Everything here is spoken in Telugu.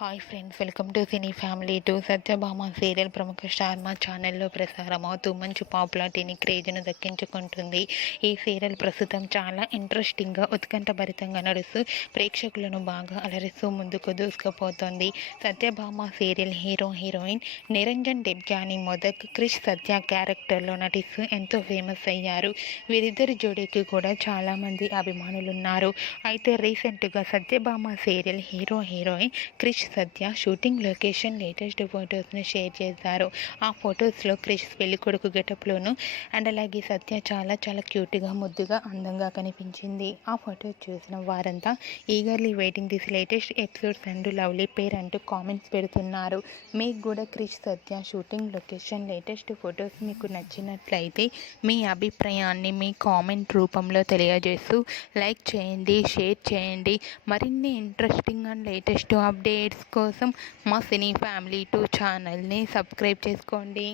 Hi friends, welcome to cine family to. Satyabhama serial ప్రముఖ స్టార్ మా ఛానల్లో ప్రసారం అవుతూ మంచి పాపులారిటీని, క్రేజ్ను దక్కించుకుంటుంది. ఈ సీరియల్ ప్రస్తుతం చాలా ఇంట్రెస్టింగ్గా, ఉత్కంఠభరితంగా నడుస్తూ ప్రేక్షకులను బాగా అలరిస్తూ ముందుకు దూసుకుపోతుంది. సత్యభామ సీరియల్ హీరోయిన్ నిరంజన్ డెబ్జానీ మొదక్ క్రిష్ సత్య క్యారెక్టర్లో నటిస్తూ ఎంతో ఫేమస్ అయ్యారు. వీరిద్దరి జోడీకి కూడా చాలామంది అభిమానులున్నారు. అయితే రీసెంట్గా సత్యభామ సీరియల్ హీరోయిన్ క్రిష్ సత్య షూటింగ్ లొకేషన్ లేటెస్ట్ ఫొటోస్ను షేర్ చేశారు. ఆ ఫొటోస్లో క్రిష్ పెళ్ళికొడుకు గెటప్లోను అండ్ అలాగే సత్య చాలా చాలా క్యూట్గా, ముద్దుగా, అందంగా కనిపించింది. ఆ ఫొటోస్ చూసిన వారంతా eagerly waiting this latest episodes and lovely పేర్ అంటూ కామెంట్స్ పెడుతున్నారు. మీకు కూడా క్రిష్ సత్య షూటింగ్ లొకేషన్ లేటెస్ట్ ఫొటోస్ మీకు నచ్చినట్లయితే మీ అభిప్రాయాన్ని మీ కామెంట్ రూపంలో తెలియజేస్తూ లైక్ చేయండి, షేర్ చేయండి. మరిన్ని ఇంట్రెస్టింగ్ అండ్ లేటెస్ట్ అప్డేట్స్ కోసం మా సినీ ఫ్యామిలీ 2 ఛానల్ని సబ్స్క్రైబ్ చేసుకోండి.